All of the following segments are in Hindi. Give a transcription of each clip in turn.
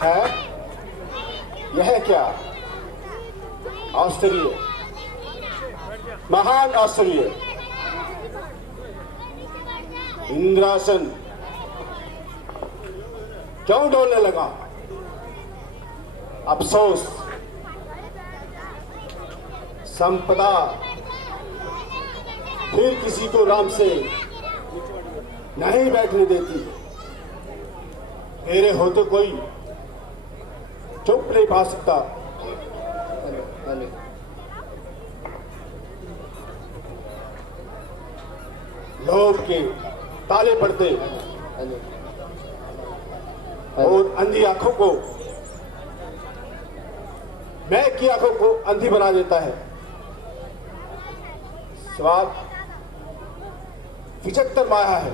है। यह क्या? आश्चर्य, महान आश्चर्य। इंद्रासन क्यों डोलने लगा? अफसोस, संपदा फिर किसी को राम से नहीं बैठने देती। मेरे हो तो कोई चुप नहीं पा सकता। लोभ के ताले पड़ते और अंधी आंखों को, मैं की आंखों को अंधी बना देता है। स्वाद विचित्र माया है,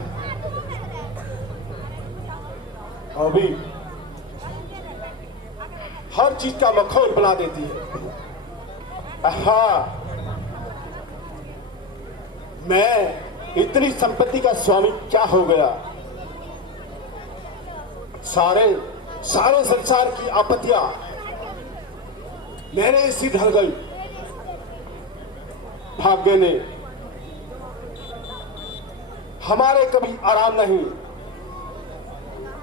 और भी हर चीज का मखौल बना देती है। आहा, मैं इतनी संपत्ति का स्वामी क्या हो गया? सारे संसार की आपत्तियां मेरे सिर ढल गई। भाग्य ने हमारे कभी आराम नहीं,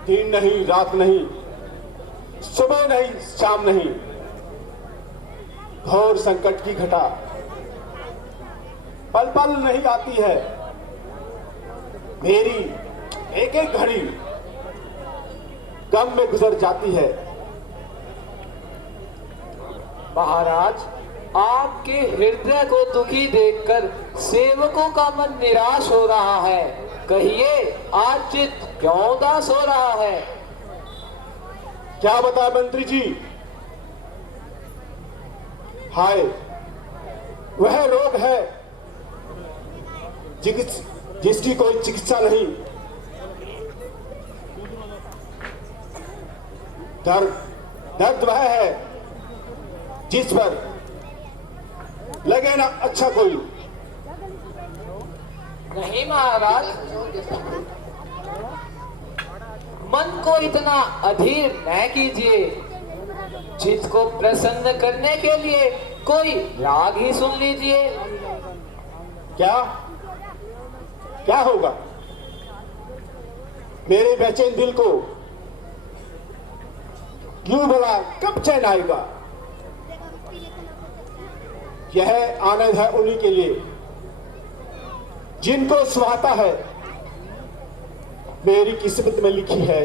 दिन नहीं, रात नहीं, सुबह नहीं, शाम नहीं, घोर संकट की घटा पल पल नहीं आती है। मेरी एक एक घड़ी गम में गुजर जाती है। महाराज, आपके हृदय को दुखी देखकर सेवकों का मन निराश हो रहा है। कहिए, आज चित्त क्यों उदास हो रहा है? क्या बता मंत्री जी? हाय, वह रोग है जिसकी कोई चिकित्सा नहीं। दर्द वह है जिस पर लगे ना अच्छा कोई। नहीं महाराज, मन को इतना अधीर न कीजिए। चित्त को प्रसन्न करने के लिए कोई राग ही सुन लीजिए। क्या होगा? मेरे बेचैन दिल को यूं भला कब चैन आएगा? यह आनंद है उन्हीं के लिए जिनको सुहाता है। मेरी किस्मत में लिखी है,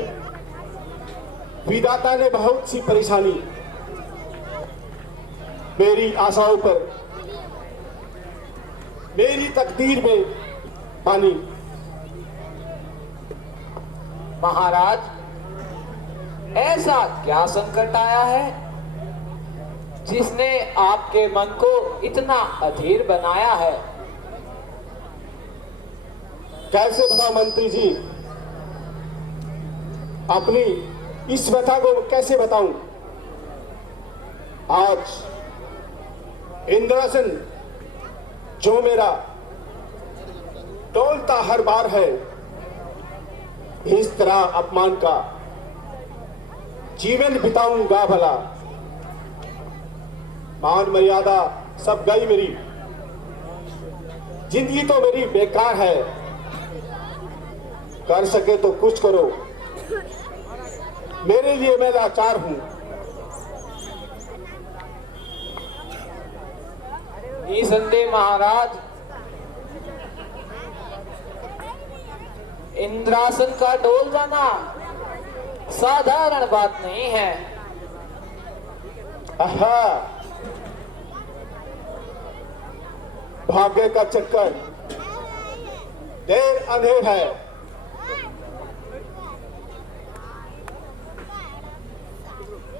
विधाता ने बहुत सी परेशानी मेरी आशाओं पर, मेरी तकदीर में पानी। महाराज, ऐसा क्या संकट आया है जिसने आपके मन को इतना अधीर बनाया है? कैसे बताऊं मंत्री जी, अपनी इस व्यथा को कैसे बताऊं? आज इंद्रासन जो मेरा टोलता हर बार है, इस तरह अपमान का जीवन बिताऊंगा भला? मान मर्यादा सब गई मेरी, जिंदगी तो मेरी बेकार है। कर सके तो कुछ करो, मेरे लिए मैं लाचार हूं। निसंदेह महाराज, इंद्रासन का डोल जाना साधारण बात नहीं है। आहा, भाग्य का चक्कर देर अंधेर है।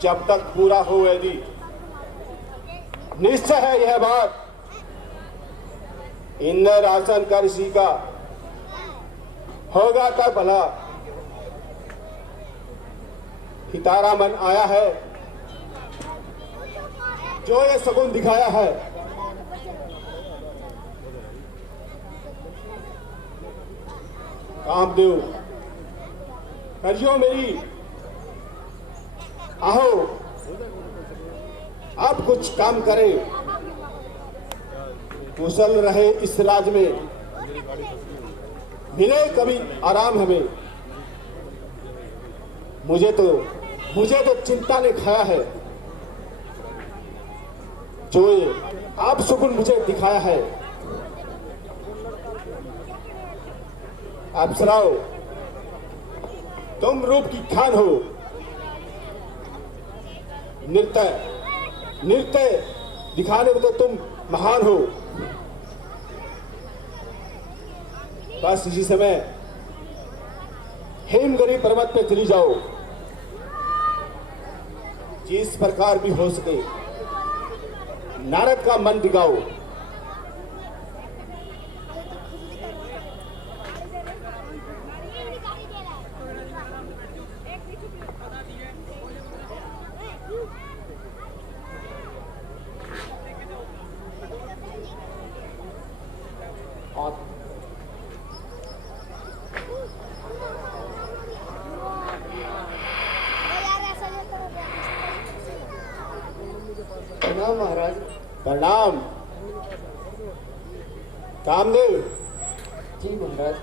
जब तक पूरा हो यदि निश्चय है यह बात, इंद्रासन का ऋषि का होगा तब भला। पितारा मन आया है, जो ये सगुन दिखाया है। कामदेव, करियो मेरी आओ आप कुछ काम करें, कुशल रहे इस राज में, मिले कभी आराम हमें। मुझे तो चिंता ने खाया है, जो ये आप सुकून मुझे दिखाया है। अप्सराओ तुम रूप की खान हो, नृत्य दिखाने में तो तुम महान हो। बस इसी समय हेमगिरी पर्वत पे चली जाओ, जिस प्रकार भी हो सके नारद का मन दिखाओ। प्रणाम महाराज। प्रणाम। कामदेव जी महाराज।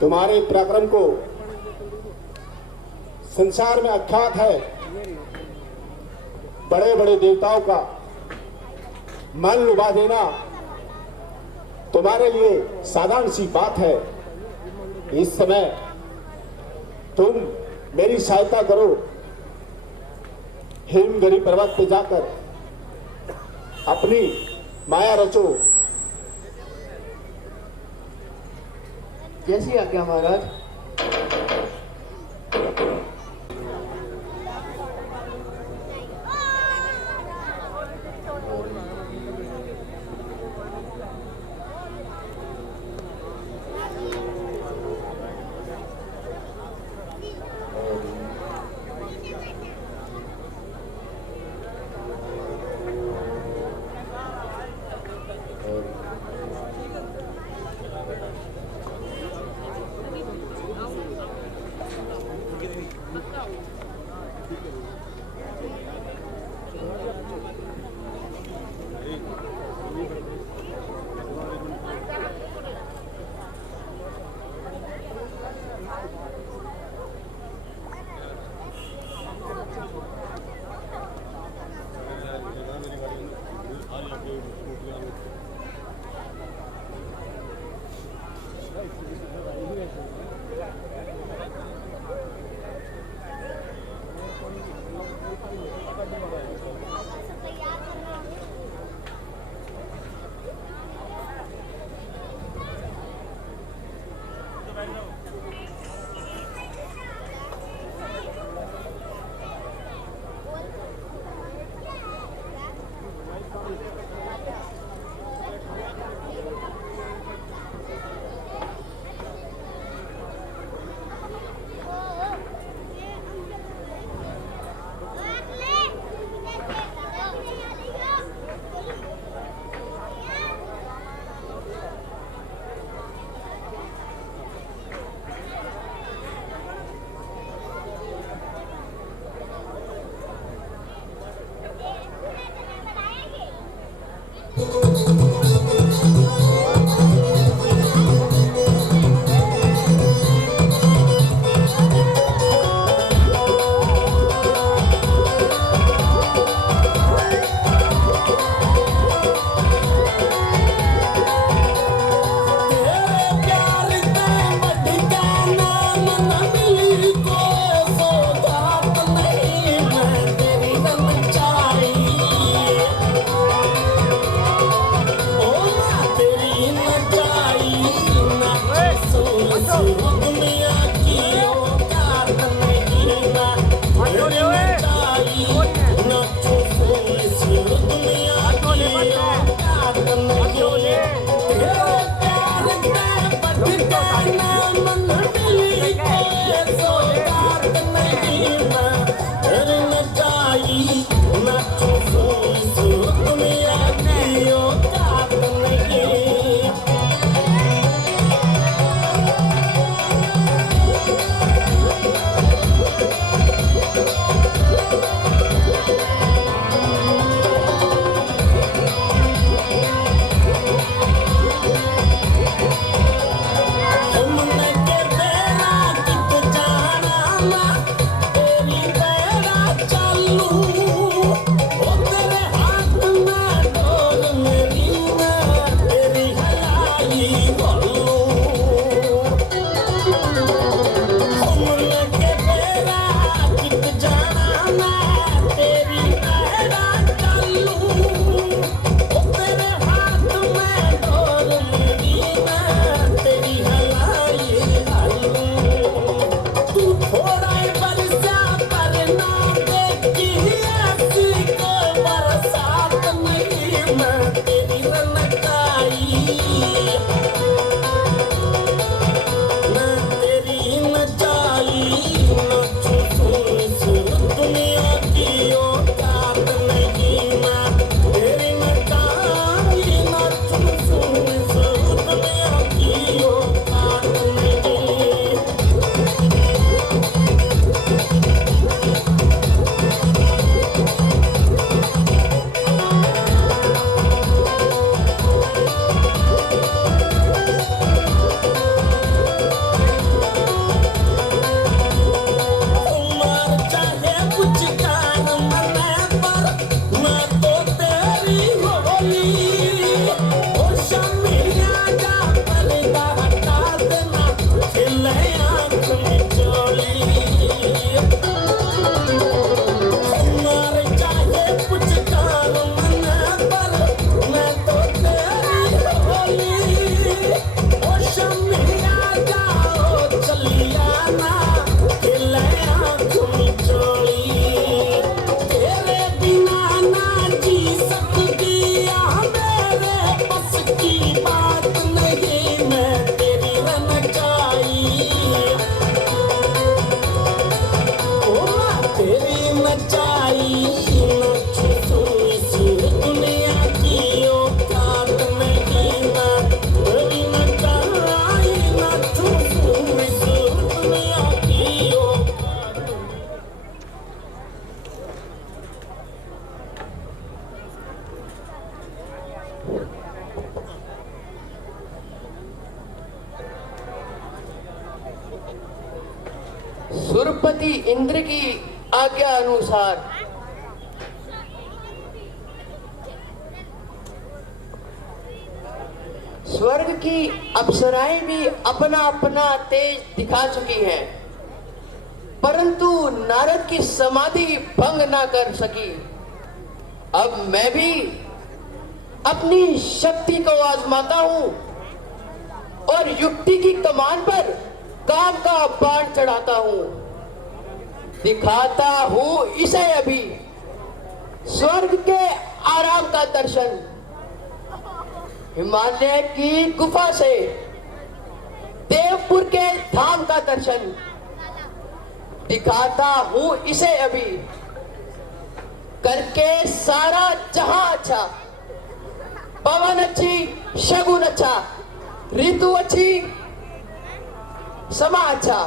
तुम्हारे पराक्रम को संसार में आख्यात है, बड़े बड़े देवताओं का मन लुभा देना तुम्हारे लिए साधारण सी बात है। इस समय तुम मेरी सहायता करो, हेमगिरी पर्वत पे जाकर अपनी माया रचो। जैसी आज्ञा महाराज। मैं तेरी रनकाई, मैं तेरी नचाई, नाचूं तू इस दुनिया की औकात नहीं, मैं तेरी नचाई, नाचूं तू इस दुनिया की औकात नहीं। उमर चाहे कुछ कान मने पर मैं तो तेरी होली, ओ शमिया जा पर्दा हटा देना, खिले आँख में चोली। उमर चाहे कुछ कान मने पर मैं तो तेरी होली, ओ शमिया जाओ चलिया ना, खिले आँख में चोली। तेरे बिना ना जी सकती आ, मेरे बस की बात नहीं, मैं तेरी रनचाई, ओ मैं तेरी नचाई, नाचूं तू इस दुनिया की औकात नहीं, मैं तेरी नचाई, नाचूं तू इस दुनिया की औकात नहीं। सुरपति इंद्र की आज्ञा अनुसार स्वर्ग की अप्सराएं भी अपना अपना तेज दिखा चुकी हैं, परंतु नारद की समाधि भंग ना कर सकी। अब मैं भी अपनी शक्ति को आजमाता हूं और युक्ति की कमान पर काम का बाण चढ़ाता हूं। दिखाता हूं इसे अभी स्वर्ग के आराम का दर्शन, हिमालय की गुफा से देवपुर के धाम का दर्शन। दिखाता हूं इसे अभी करके सारा जहां अच्छा, पवन अच्छी, शगुन अच्छा, ऋतु अच्छी, समा अच्छा।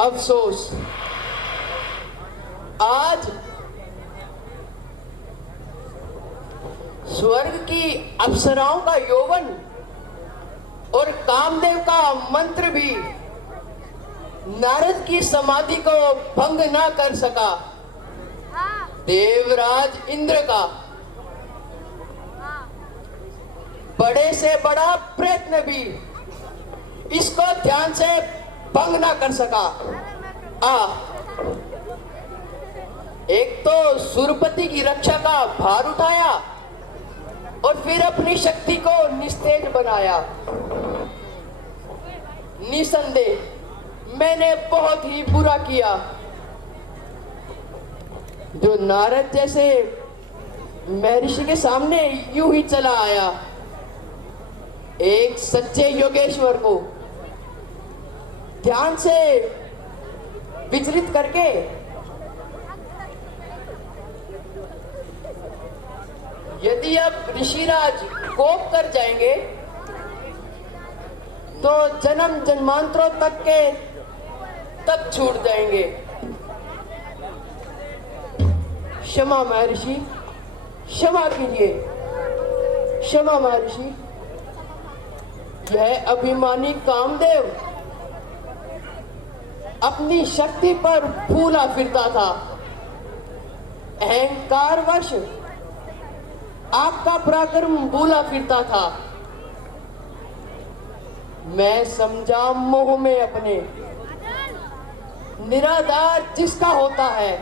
अफसोस आज स्वर्ग की अप्सराओं का यौवन और कामदेव का मंत्र भी नारद की समाधि को भंग ना कर सका। देवराज इंद्र का बड़े से बड़ा प्रयत्न भी इसको ध्यान से भंग ना कर सका। एक तो सुरपति की रक्षा का भार उठाया और फिर अपनी शक्ति को निस्तेज बनाया। निसंदेह मैंने बहुत ही बुरा किया जो नारद जैसे महर्षि के सामने यूं ही चला आया। एक सच्चे योगेश्वर को ध्यान से विचलित करके यदि अब ऋषिराज कोप कर जाएंगे तो जन्म जन्मांतरों तक के तक छूट जाएंगे। क्षमा महर्षि, क्षमा कीजिए। क्षमा महर्षि, यह अभिमानी कामदेव अपनी शक्ति पर फूला फिरता था। अहंकारवश आपका पराक्रम भूला फिरता था। मैं समझा मोह में अपने, निराधार जिसका होता है।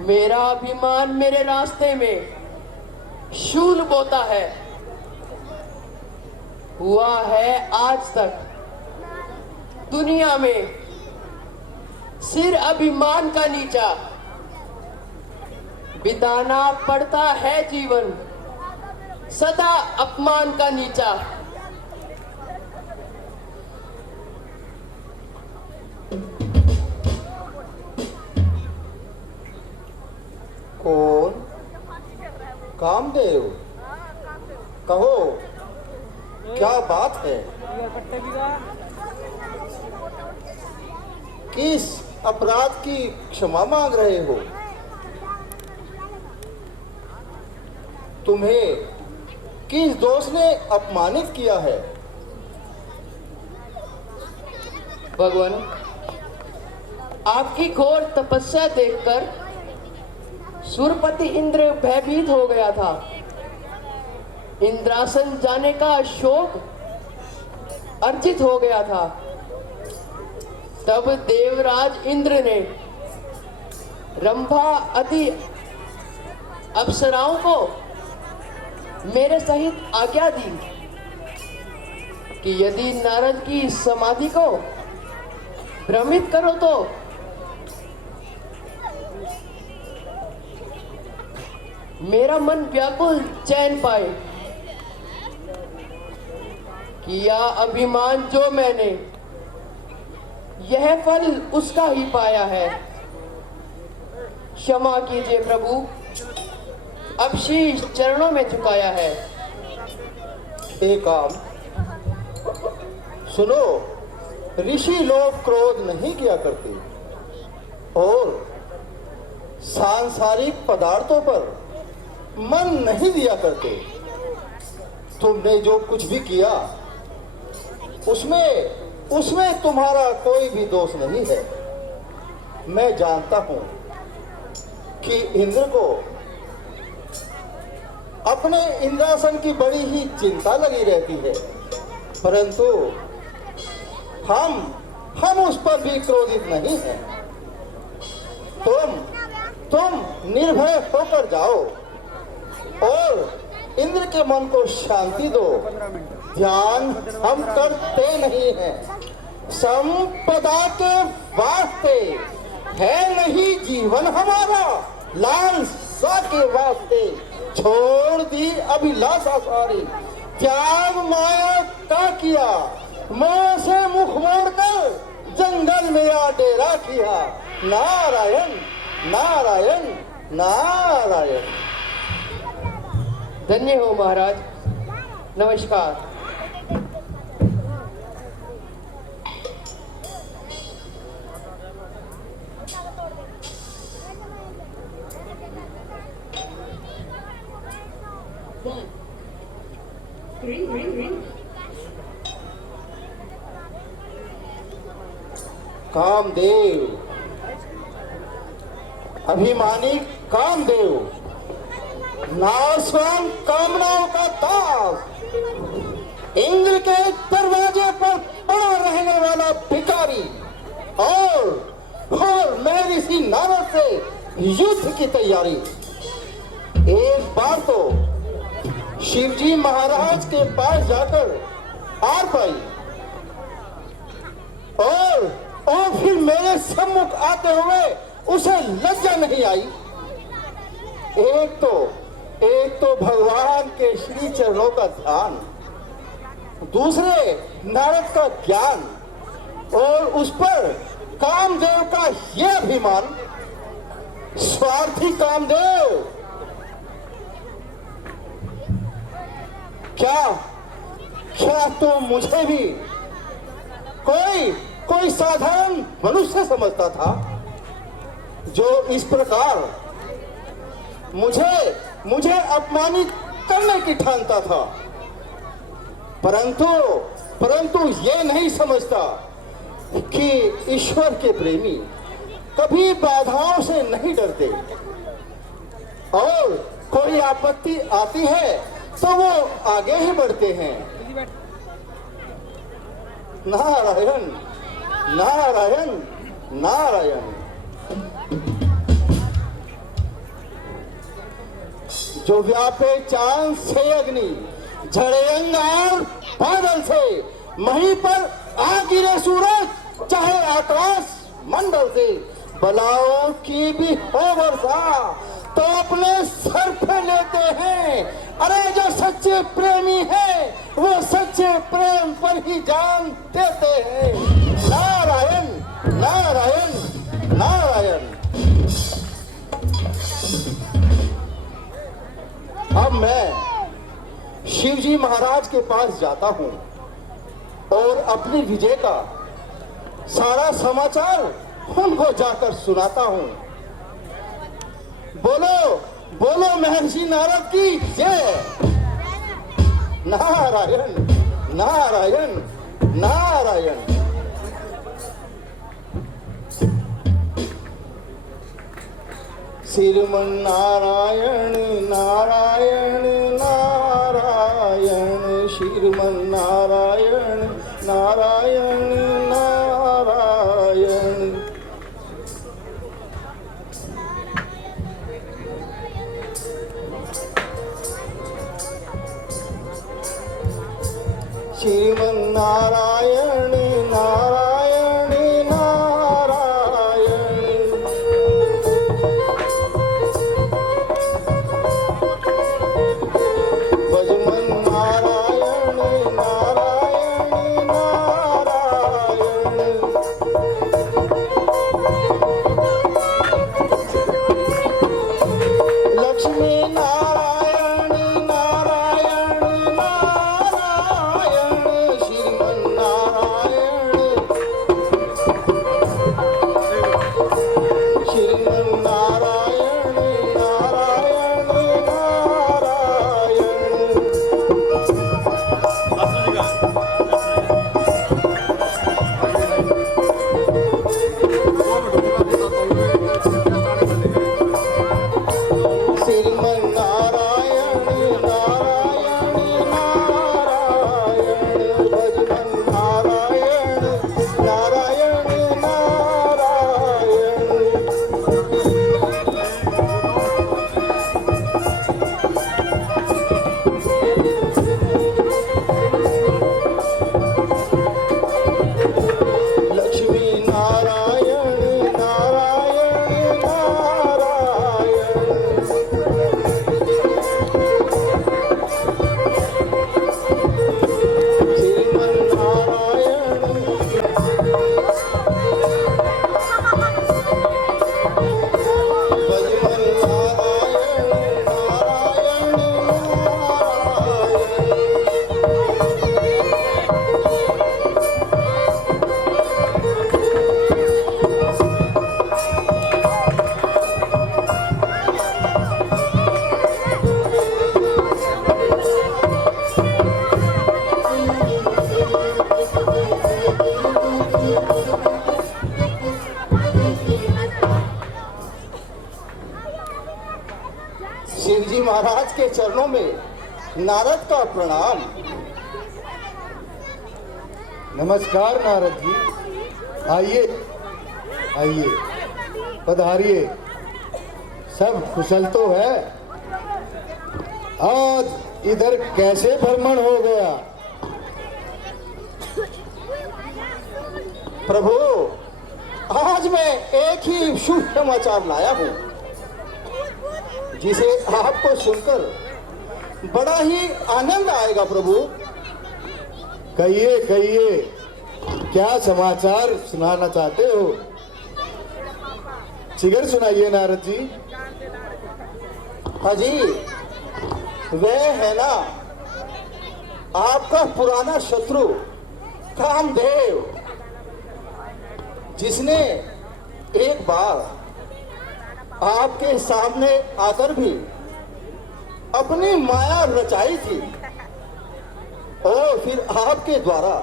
मेरा अभिमान मेरे रास्ते में शूल बोता है। हुआ है आज तक दुनिया में सिर अभिमान का नीचा, बिताना पड़ता है जीवन सदा अपमान का नीचा। कौन? कामदेव, कहो क्या बात है? किस अपराध की क्षमा मांग रहे हो? तुम्हें किस दोस्त ने अपमानित किया है? भगवान, आपकी घोर तपस्या देखकर सुरपति इंद्र भयभीत हो गया था। इंद्रासन जाने का शौक अर्जित हो गया था। तब देवराज इंद्र ने रंभा आदि अप्सराओं को मेरे सहित आज्ञा दी कि यदि नारद की समाधि को भ्रमित करो तो मेरा मन व्याकुल चैन पाए। किया अभिमान जो मैंने, यह फल उसका ही पाया है। क्षमा कीजिए प्रभु, अब शीश चरणों में झुकाया है। एक काम सुनो, ऋषि लोग क्रोध नहीं किया करते और सांसारिक पदार्थों पर मन नहीं दिया करते। तुमने जो कुछ भी किया उसमें तुम्हारा कोई भी दोष नहीं है। मैं जानता हूं कि इंद्र को अपने इंद्रासन की बड़ी ही चिंता लगी रहती है, परंतु हम उस पर भी क्रोधित नहीं हैं। तुम निर्भय होकर जाओ और इंद्र के मन को शांति दो। ध्यान हम करते नहीं हैं, संपदा के वास्ते है नहीं जीवन हमारा, लालसा के वास्ते छोड़ दी अभिलाषा सारी। त्याग माया का किया, मोह से मुख मोड़कर जंगल में आ डेरा किया। नारायण नारायण नारायण। धन्य हो महाराज, नमस्कार। कामदेव, अभिमानी कामदेव, नाशवान कामनाओं का दास, इंद्र के दरवाजे पर पड़ा रहने वाला भिखारी और मैं ऋषि नारद से युद्ध की तैयारी। एक बार तो शिवजी महाराज के पास जाकर हार पाई और फिर मेरे सम्मुख आते हुए उसे लज्जा नहीं आई। एक तो भगवान के श्री चरणों का ध्यान, दूसरे नारद का ज्ञान और उस पर कामदेव का यह अभिमान। स्वार्थी कामदेव, क्या तो मुझे भी कोई साधारण मनुष्य समझता था जो इस प्रकार मुझे अपमानित करने की ठानता था, परंतु ये नहीं समझता कि ईश्वर के प्रेमी कभी बाधाओं से नहीं डरते और कोई आपत्ति आती है तो वो आगे ही बढ़ते हैं। नारायण नारायण नारायण। जो व्यापे चांद से अग्नि, झड़े अंगार बादल से, वहीं पर आ गिरे सूरज, चाहे आकाश मंडल से। बलाओं की भी हो वर्षा तो अपने सर पे लेते हैं। अरे जो सच्चे प्रेमी है वो सच्चे प्रेम पर ही जान देते हैं। नारायण नारायण नारायण। अब मैं शिवजी महाराज के पास जाता हूं और अपनी विजय का सारा समाचार उनको जाकर सुनाता हूं। बोलो बोलो महर्षि नारद की जय। नारायण नारायण नारायण। श्रीमन नारायण नारायण नारायण। श्रीमन नारायण नारायण नारायण। श्रीमन नारायण नारायण नारायण। भजमन नारायण नारायण नारायण। लक्ष्मी नारायण नारायण नारायण। श्रीमन नारायण श्रीमन नारायण नारायण नारायण। श्रीमन नारायण नारायण नारायण। भजमन नारायण नारायण नारायण। लक्ष्मी नारायण नारायण नारायण। श्रीमन नारायण भजमन नारायण नारायण शिवजी महाराज के चरणों में नारद का प्रणाम। नमस्कार नारद जी। आइए आइए पधारिए। सब कुशल तो है? आज इधर कैसे भ्रमण हो गया? प्रभु आज मैं एक ही शुभ समाचार लाया हूं जिसे आपको सुनकर बड़ा ही आनंद आएगा। प्रभु कहिए कहिए, क्या समाचार सुनाना चाहते हो? शीघ्र सुनाइए नारद जी। हाजी वह है ना आपका पुराना शत्रु कामदेव, जिसने एक बार आपके सामने आकर भी अपनी माया रचाई थी और फिर आपके द्वारा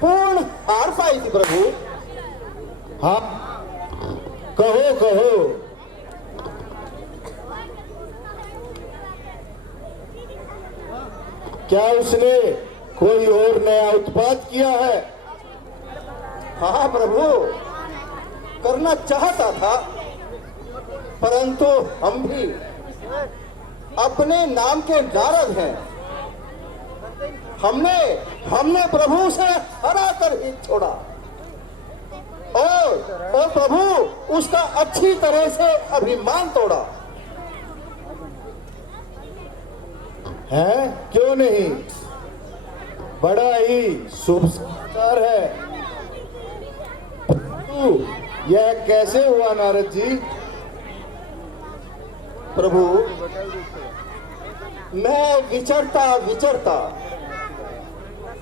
पूर्ण हार पाई थी। प्रभु हाँ कहो कहो। क्या उसने कोई और नया उत्पात किया है? हाँ प्रभु करना चाहता था, परंतु हम भी अपने नाम के नारद हैं हमने प्रभु से हरा कर ही छोड़ा और प्रभु उसका अच्छी तरह से अभिमान तोड़ा। है क्यों नहीं, बड़ा ही शुभ समाचार है। यह कैसे हुआ नारद जी? प्रभु, मैं विचरता विचरता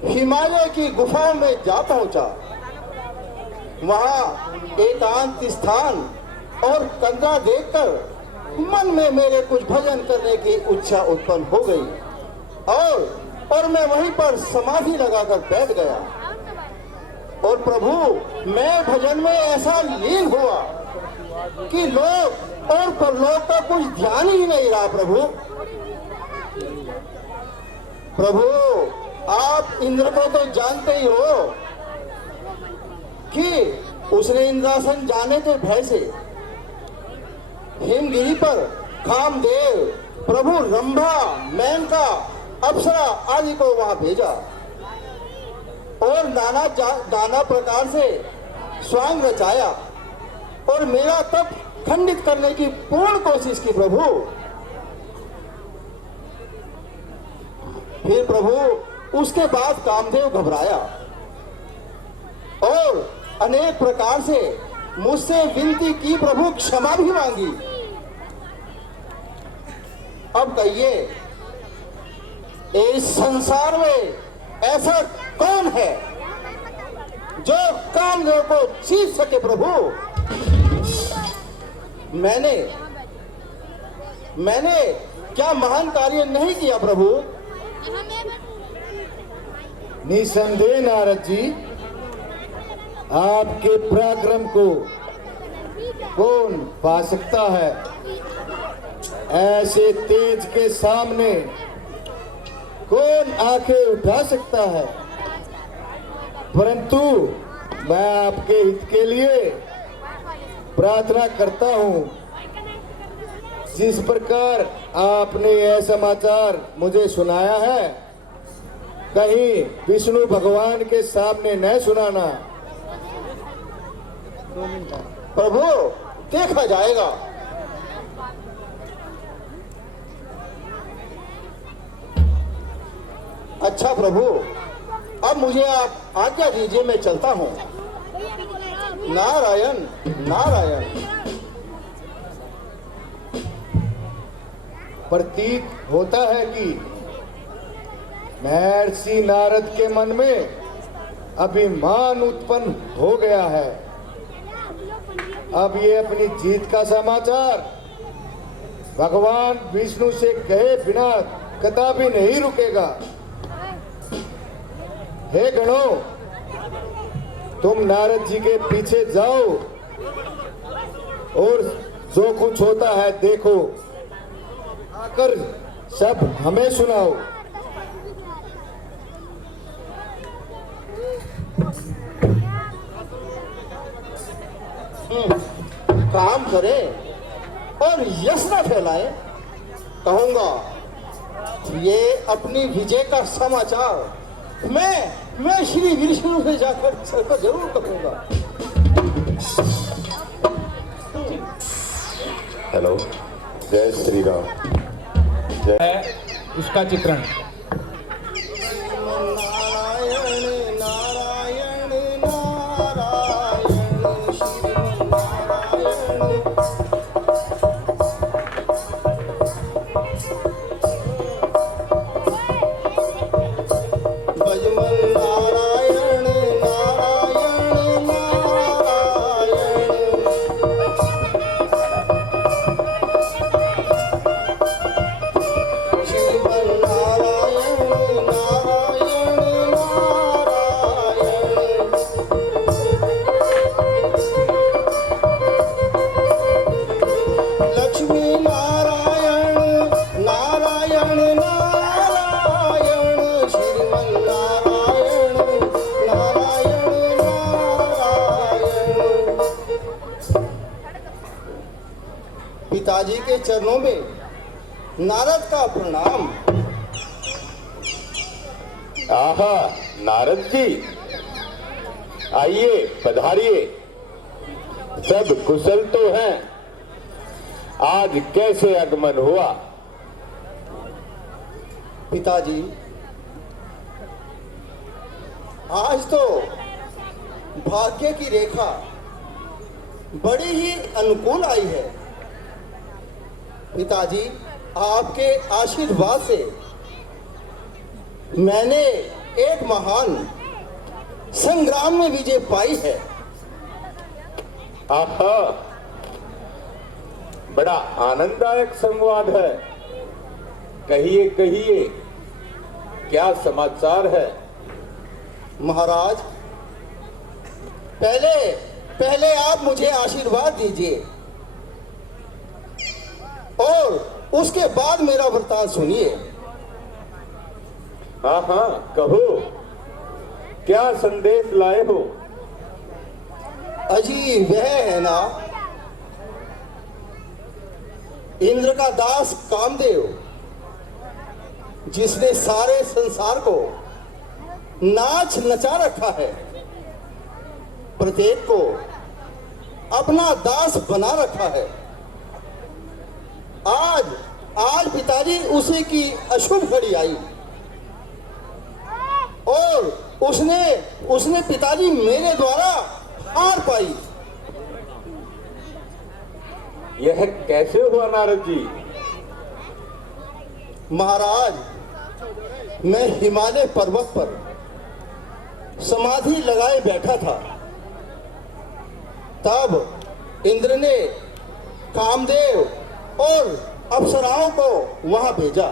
हिमालय की गुफाओं में जा पहुंचा। वहां एकांत स्थान और कंदरा देखकर मन में मेरे कुछ भजन करने की इच्छा उत्पन्न हो गई और मैं वहीं पर समाधि लगाकर बैठ गया। और प्रभु, मैं भजन में ऐसा लीन हुआ कि लोक और परलोक का कुछ ध्यान ही नहीं रहा। प्रभु, आप इंद्र को तो जानते ही हो कि उसने इंद्रासन जाने के भय से हिमगिरी पर कामदेव, प्रभु रंभा, मेनका, अप्सरा आदि को वहां भेजा और नाना प्रकार से स्वांग रचाया और मेरा तप खंडित करने की पूर्ण कोशिश की। प्रभु, फिर प्रभु उसके बाद कामदेव घबराया और अनेक प्रकार से मुझसे विनती की। प्रभु, क्षमा भी मांगी। अब कहिए, इस संसार में ऐसा कौन है जो कामदेव को जीत सके? प्रभु, मैंने क्या महान कार्य नहीं किया? प्रभु, निसंदेह नारद जी, आपके पराक्रम को कौन पा सकता है? ऐसे तेज के सामने कौन आंखें उठा सकता है? परंतु मैं आपके हित के लिए प्रार्थना करता हूं। जिस प्रकार आपने यह समाचार मुझे सुनाया है, कहीं विष्णु भगवान के सामने न सुनाना। प्रभु, देखा जाएगा। अच्छा प्रभु, अब मुझे आप आज्ञा दीजिए, मैं चलता हूं। नारायण नारायण। प्रतीत होता है कि महर्षि नारद के मन में अभिमान उत्पन्न हो गया है। अब ये अपनी जीत का समाचार भगवान विष्णु से कहे बिना कदापि नहीं रुकेगा। हे गणों, तुम नारद जी के पीछे जाओ और जो कुछ होता है देखो, आकर सब हमें सुनाओ। काम करें और यश न फैलाएं। कहूंगा ये अपनी विजय का समाचार मैं श्री विष्णु से जाकर जरूर कहूंगा। हेलो, जय श्री राम। है उसका चित्रण। नारायण नारायण नारायण श्रीमन्नारायण। भजमन नारायण नारायण नारायण। श्रीमन्नारायण नारायण नारायण। लक्ष्मी नारायण नारायण नारायण। श्रीमन्नारायण नारायण नारायण। पिताजी के चरणों में नारद का प्रणाम। आहा, नारद जी, आइए, पधारिए। सब कुशल तो हैं? आज कैसे आगमन हुआ? पिताजी, आज तो भाग्य की रेखा बड़ी ही अनुकूल आई है। पिताजी, आपके आशीर्वाद से मैंने एक महान संग्राम में विजय पाई है। आहा, बड़ा आनंददायक संवाद है। कहिए कहिए, क्या समाचार है? महाराज, पहले आप मुझे आशीर्वाद दीजिए और उसके बाद मेरा वृतांत सुनिए। हाँ हाँ, कहो, क्या संदेश लाए हो? अजी वह है ना, इंद्र का दास कामदेव, जिसने सारे संसार को नाच नचा रखा है, प्रत्येक को अपना दास बना रखा है। आज पिताजी उसी की अशुभ घड़ी आई और उसने पिताजी मेरे द्वारा हार पाई। यह कैसे हुआ नारद जी? महाराज, मैं हिमालय पर्वत पर समाधि लगाए बैठा था, तब इंद्र ने कामदेव और अप्सराओं को वहां भेजा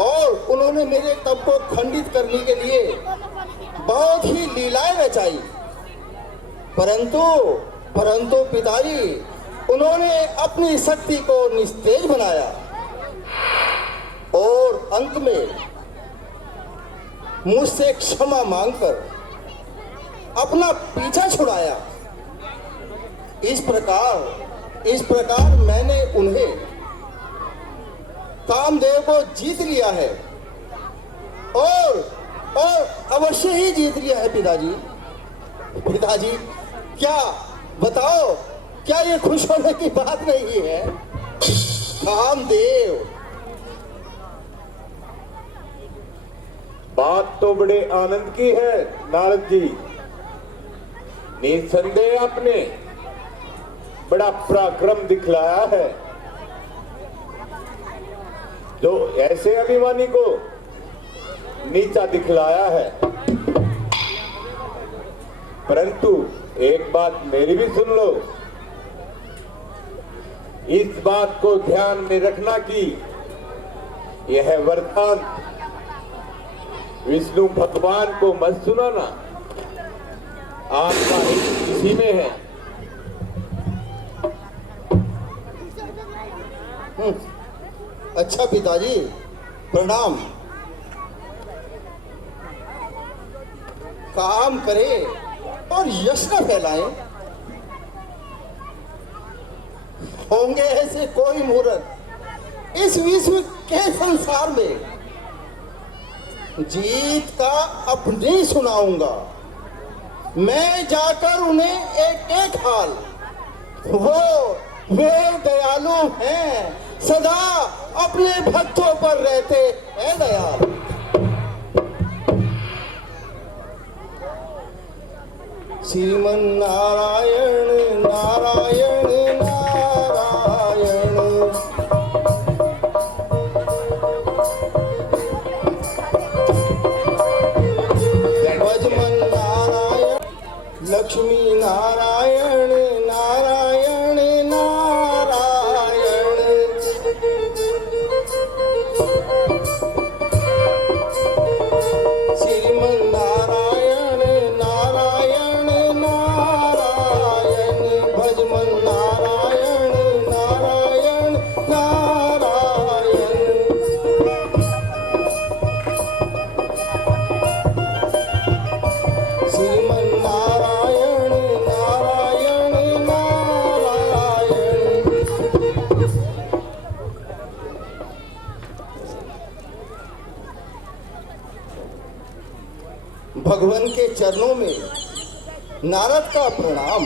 और उन्होंने मेरे तप को खंडित करने के लिए बहुत ही लीलाएं रचाई, परंतु पिताजी, उन्होंने अपनी शक्ति को निस्तेज बनाया और अंत में मुझसे क्षमा मांगकर अपना पीछा छुड़ाया। इस प्रकार मैंने उन्हें, कामदेव को जीत लिया है और अवश्य ही जीत लिया है। पिताजी, क्या बताओ, क्या ये खुश होने की बात नहीं है? कामदेव, बात तो बड़े आनंद की है नारद जी। निसंदेह आपने बड़ा पराक्रम दिखलाया है, जो ऐसे अभिमानी को नीचा दिखलाया है। परंतु एक बात मेरी भी सुन लो। इस बात को ध्यान में रखना कि यह वरदान विष्णु भगवान को मत सुनाना, आपका हित इसी में है। अच्छा पिताजी, प्रणाम। काम करे और यश न फैलाएं। होंगे ऐसे कोई मुहूर्त इस विश्व के संसार में, जीत का अपने सुनाऊंगा। मैं जाकर उन्हें एक एक हाल, वे दयालु हैं, सदा अपने भक्तों पर रहते हैं दयाल। श्रीमन नारायण नारायण नारायण, भजमन नारायण, लक्ष्मी नारायण नारायण नारायण, श्रीमन नारायण नारायण नारायण, भजमन नारायण नारायण नारायण। श्रीमन नारायण नारायण भगवान के चरणों में नारद का प्रणाम।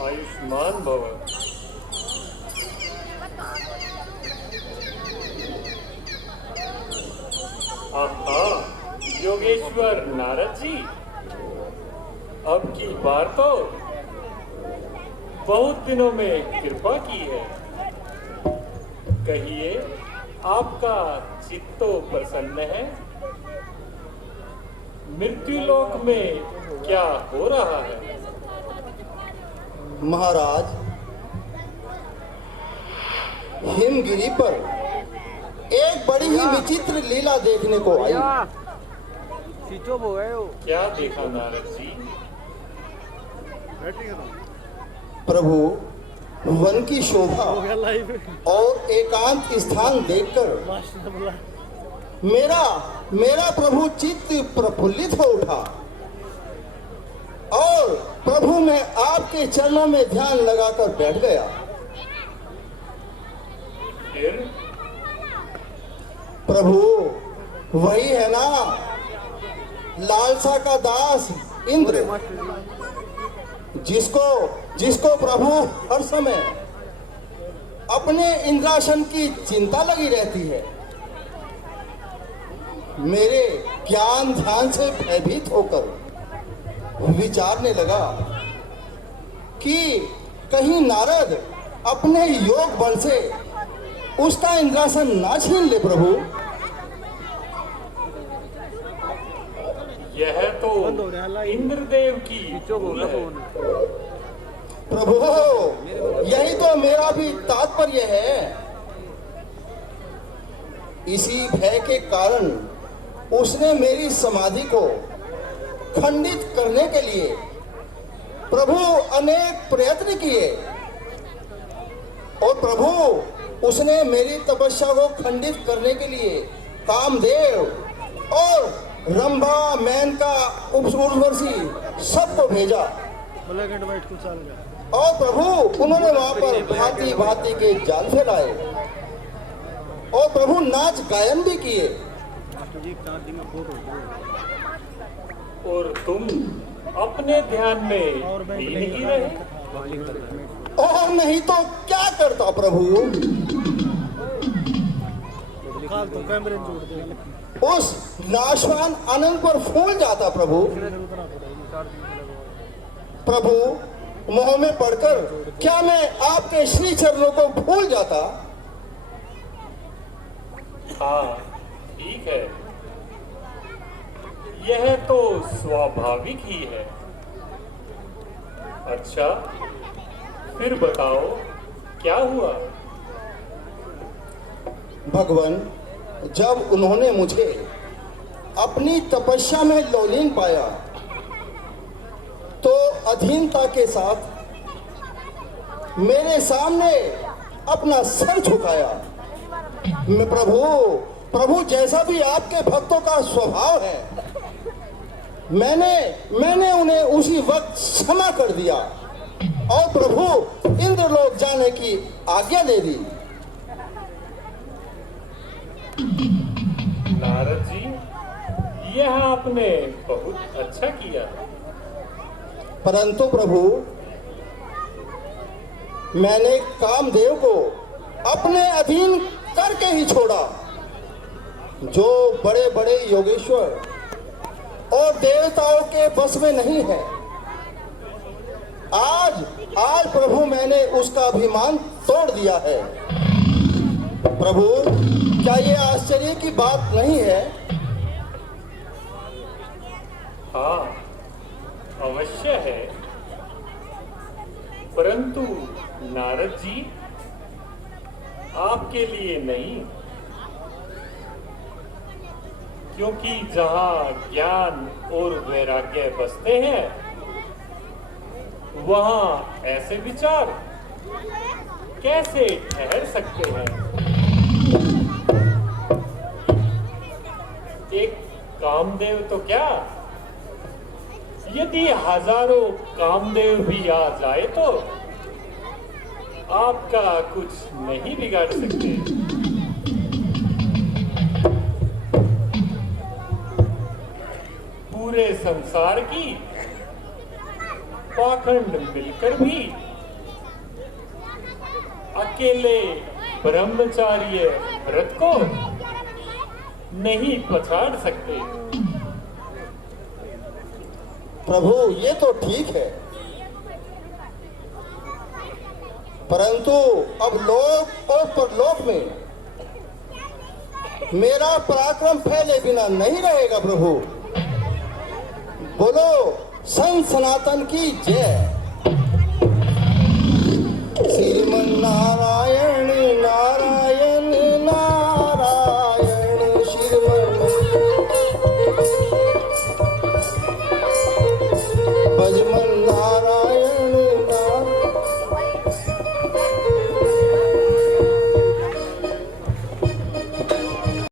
आयुष्मान भव। आहा, योगेश्वर नारद जी, अब की बार तो बहुत दिनों में कृपा की है। कहिए, आपका चित्त तो प्रसन्न है? मृत्युलोक में क्या हो रहा है? महाराज, हिमगिरी पर एक बड़ी ही विचित्र लीला देखने को आई। क्या देखा नारद जी? प्रभु, वन की शोभा और एकांत स्थान देखकर मेरा प्रभु चित्त प्रफुल्लित हो उठा और प्रभु मैं आपके चरणों में ध्यान लगाकर बैठ गया। फिर प्रभु, वही है ना लालसा का दास इंद्र, जिसको प्रभु हर समय अपने इंद्रासन की चिंता लगी रहती है। मेरे ज्ञान ध्यान से भयभीत होकर विचारने लगा कि कहीं नारद अपने योग बल से उसका इंद्रासन ना छीन ले। प्रभु, यह तो इंद्रदेव की भूल है। प्रभु, यही तो मेरा भी तात्पर्य है। इसी भय के कारण उसने मेरी समाधि को खंडित करने के लिए प्रभु अनेक प्रयत्न किए और प्रभु उसने मेरी तपस्या को खंडित करने के लिए कामदेव और रंभा, मेनका, उर्वशी सबको भेजा और प्रभु उन्होंने वहां पर भांति भांति के जाल फैलाए और प्रभु नाच गायन भी किए। और तुम अपने ध्यान में लीन ही रहे। और नहीं तो क्या करता प्रभु, उस नाशवान आनंद पर फूल जाता। प्रभु मोह में पड़कर क्या मैं आपके श्री चरणों को भूल जाता? हाँ, ठीक है, यह तो स्वाभाविक ही है। अच्छा, फिर बताओ क्या हुआ? भगवान, जब उन्होंने मुझे अपनी तपस्या में लौलीन पाया तो अधीनता के साथ मेरे सामने अपना सर झुकाया। मैं प्रभु जैसा भी आपके भक्तों का स्वभाव है, मैंने उन्हें उसी वक्त क्षमा कर दिया और प्रभु इंद्रलोक जाने की आज्ञा दे दी। नारद जी, यह आपने बहुत अच्छा किया। परंतु प्रभु, मैंने कामदेव को अपने अधीन करके ही छोड़ा, जो बड़े बड़े योगेश्वर और देवताओं के बस में नहीं है। आज प्रभु मैंने उसका अभिमान तोड़ दिया है। प्रभु, क्या ये आश्चर्य की बात नहीं है? हाँ, अवश्य है। परंतु नारद जी, आपके लिए नहीं, क्योंकि जहाँ ज्ञान और वैराग्य बसते हैं, वहाँ ऐसे विचार कैसे ठहर सकते हैं? एक कामदेव तो क्या, यदि हजारों कामदेव भी आ जाए तो आपका कुछ नहीं बिगाड़ सकते। पूरे संसार की पाखंड मिलकर भी अकेले ब्रह्मचार्य व्रत को नहीं पछाड़ सकते। प्रभु ये तो ठीक है, परंतु अब लोक और परलोक में मेरा पराक्रम फैले बिना नहीं रहेगा। प्रभु बोलो संत सनातन की जय। श्रीमन नारायण।